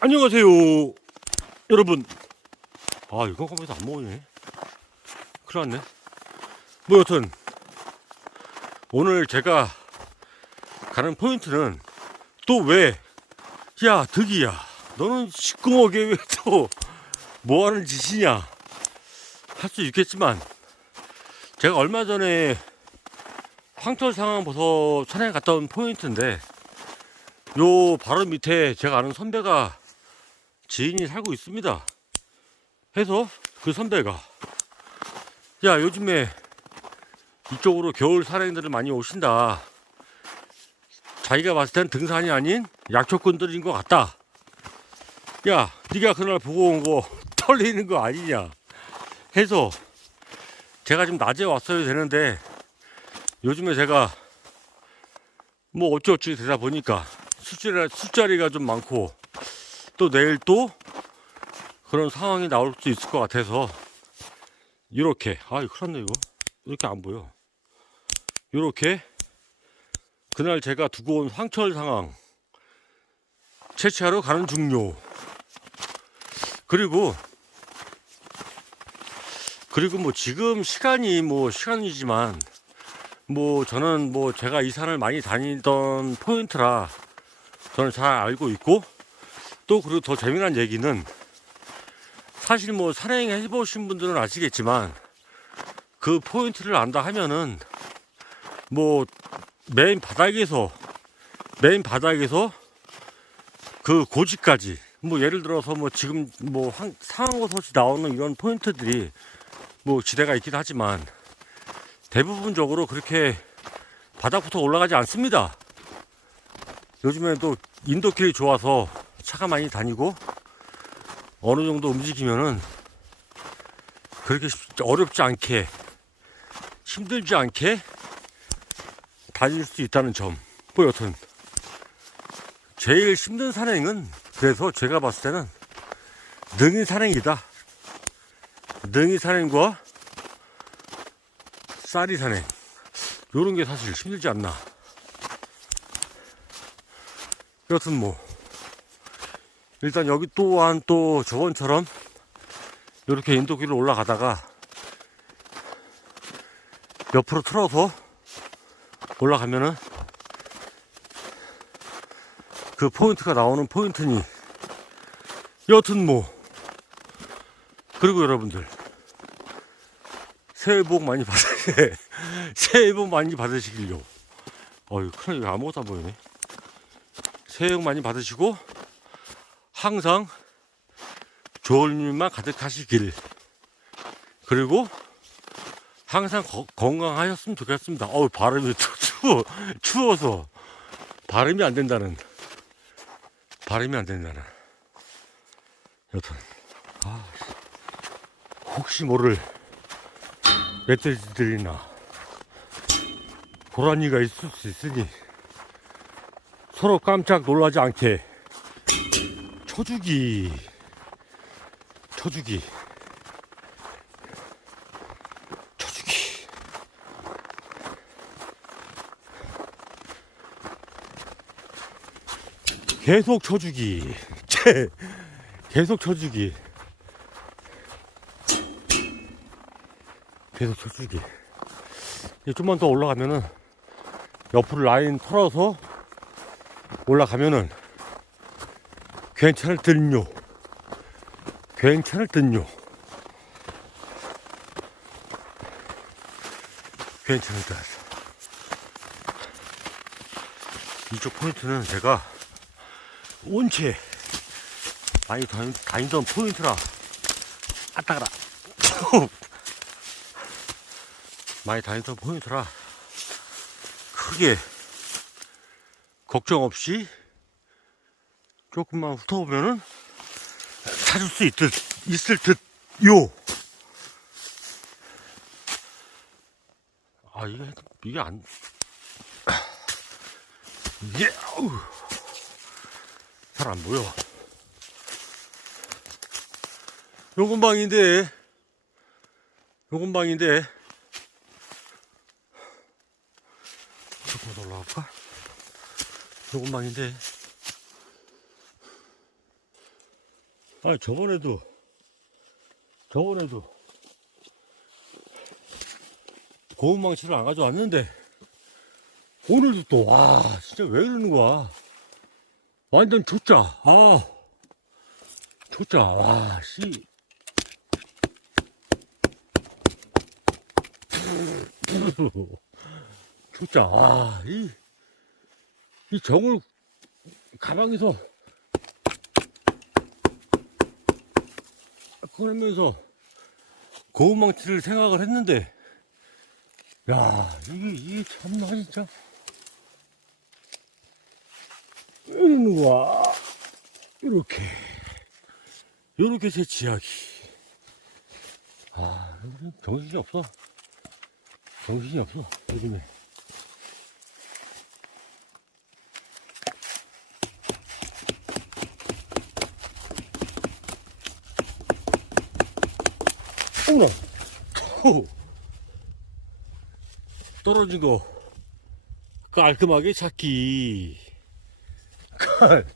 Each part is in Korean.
안녕하세요. 여러분. 아 이건 컴퓨터 안 먹네. 큰일 났네. 뭐 여튼. 오늘 제가 가는 포인트는 또 왜? 야 득이야. 너는 시꺼멓게 왜 또 뭐하는 짓이냐? 할 수 있겠지만 제가 얼마 전에 황토 상황 버섯 산에 갔다 온 포인트인데 요 바로 밑에 제가 아는 선배가 지인이 살고 있습니다. 해서 그 선배가 야 요즘에 이쪽으로 겨울 산행들을 많이 오신다. 자기가 봤을 땐 등산이 아닌 약초꾼들인 것 같다. 야 네가 그날 보고 온 거 털리는 거 아니냐 해서 제가 지금 낮에 왔어야 되는데 요즘에 제가 뭐 어찌어찌 되다 보니까 술자리, 술자리가 좀 많고 또 내일 또 그런 상황이 나올 수 있을 것 같아서 이렇게 아 이거 큰일 났네 이거. 이렇게 안 보여. 이렇게 그날 제가 두고 온 황철 상황 채취하러 가는 중요. 그리고 그리고 뭐 지금 시간이 뭐 시간이지만 뭐 저는 뭐 제가 이 산을 많이 다니던 포인트라 저는 잘 알고 있고 또 그리고 더 재미난 얘기는 사실 뭐 산행 해 보신 분들은 아시겠지만 그 포인트를 안다 하면은 뭐 메인 바닥에서 메인 바닥에서 그 고지까지 뭐 예를 들어서 뭐 지금 뭐 한- 상황버섯이 나오는 이런 포인트들이 뭐 지대가 있긴 하지만 대부분적으로 그렇게 바닥부터 올라가지 않습니다. 요즘에는 또 인도길이 좋아서 차가 많이 다니고 어느 정도 움직이면은 그렇게 쉽- 어렵지 않게 힘들지 않게 다닐 수 있다는 점. 뭐 여튼 제일 힘든 산행은 그래서 제가 봤을 때는 능이 산행이다. 능이 산행과 쌀이 산행 요런 게 사실 힘들지 않나. 여튼 뭐 일단 여기 또한 또 저번처럼 이렇게 인도길을 올라가다가 옆으로 틀어서 올라가면은 그 포인트가 나오는 포인트니 여튼 뭐. 그리고 여러분들 새해 복 많이 받으시 새해 복 많이 받으시길요. 어휴 큰일 나 아무것도 안 보이네. 새해 복 많이 받으시고 항상 좋은 일만 가득하시길. 그리고 항상 거- 건강하셨으면 좋겠습니다. 어우 발음이 추, 추워, 추워서. 발음이 안 된다는. 발음이 안 된다는. 여튼 아, 혹시 모를 멧돼지들이나 고라니가 있을 수 있으니 서로 깜짝 놀라지 않게 쳐주기. 쳐주기. 쳐주기. 계속 쳐주기. 제 계속 쳐주기. 계속 쳐주기. 좀만 더 올라가면은 옆으로 라인 털어서 올라가면은 괜찮을 듯요. 괜찮을 듯요. 괜찮을 듯 이쪽 포인트는 제가 온체 많이 다니, 다니던 포인트라 아따가라. 많이 다니던 포인트라 크게 걱정 없이 조금만 훑어보면은 찾을 수 있듯, 있을 듯 요. 아, 이게, 이게 안, 이게, 잘안 보여. 요 근방인데, 요 근방인데, 조금 더 올라갈까? 요 근방인데, 아 저번에도 저번에도 고운망치를 안 가져왔는데 오늘도 또 와 진짜 왜 이러는 거야? 완전 초짜. 아 초짜. 와씨. 초짜. 아이 이 정을 가방에서 꺼내면서 고운망치를 생각을 했는데 야 이게 이게 참나 진짜. 왜 이러는 이렇게. 이렇게 채취하기. 아 정신이 없어. 정신이 없어 요즘에 어머나 호. 떨어진 거. 깔끔하게 찾기. 깔,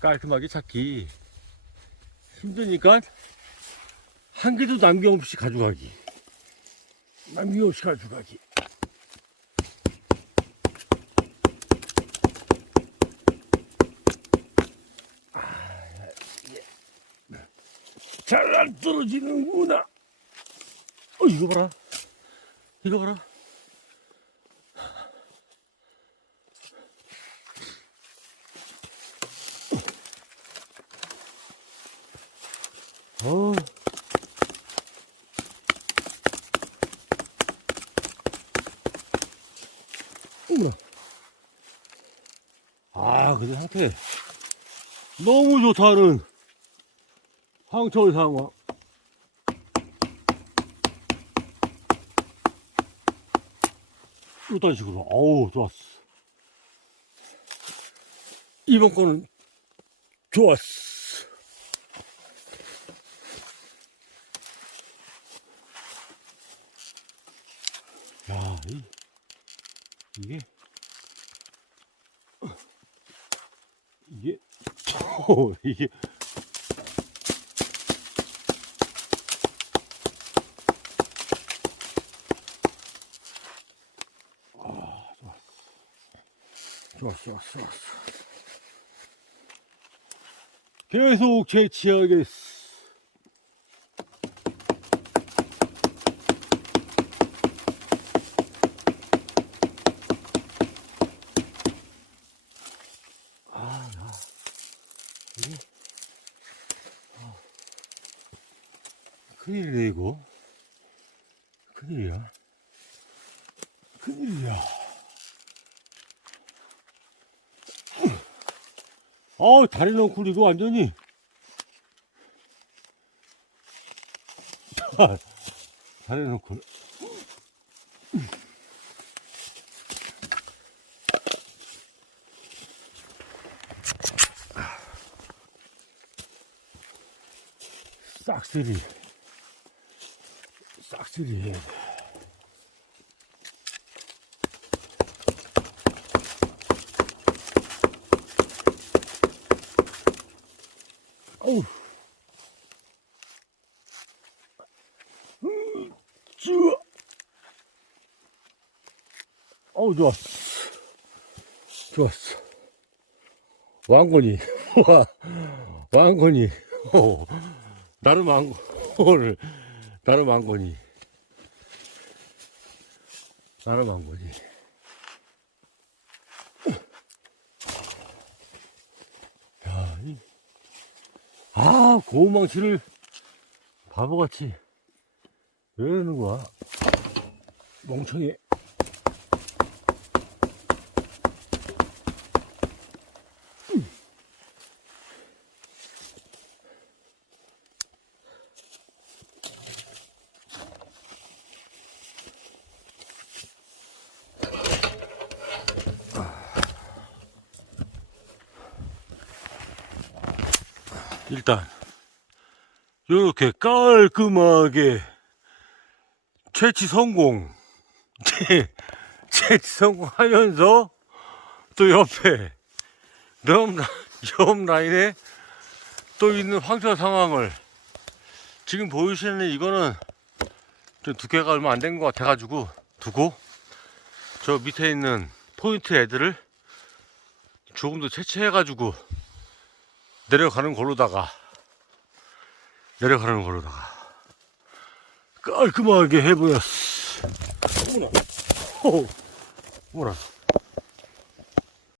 깔끔하게 찾기. 힘드니까 한 개도 남김없이 가져가기. 남김없이 가져가기. 잘안 떨어지는구나 어 이거 봐라 이거 봐라 어. 어머나. 아, 근데 상태 너무 좋다는 황철 상황. 이런 식으로, 어우, 좋았어. 이번 거는 좋았어. 야, 이, 이게, 이게, 오, 이게, 좋았어, 좋았어. 계속 채취하겠어. 아, 야. 이게, 아. 큰일이네, 이거. 큰일이야. 큰일이야. 어우, 다리 넝쿨 이거 완전히. 다리 넝쿨. 싹쓸이. 싹쓸이 해야 돼. 어우. 음, 좋아. 어우, 좋았어. 좋았어. 왕건이. 와, 왕건이. 오, 나름 왕건, 오늘, 나름 왕건이. 나름 왕건이. 야, 이, 아, 고망치를 바보같이 왜 이러는 거야? 멍청이. 일단 이렇게 깔끔하게 채취 성공. 채취 성공하면서 또 옆에 옆, 라- 옆 라인에 또 있는 황토 상황을 지금 보이시는 이거는 좀 두께가 얼마 안 된 것 같아가지고 두고 저 밑에 있는 포인트 애들을 조금 더 채취해가지고 내려가는 걸로다가 내려가는 걸로다가 깔끔하게 해보였어. 어머나, 호, 어머나.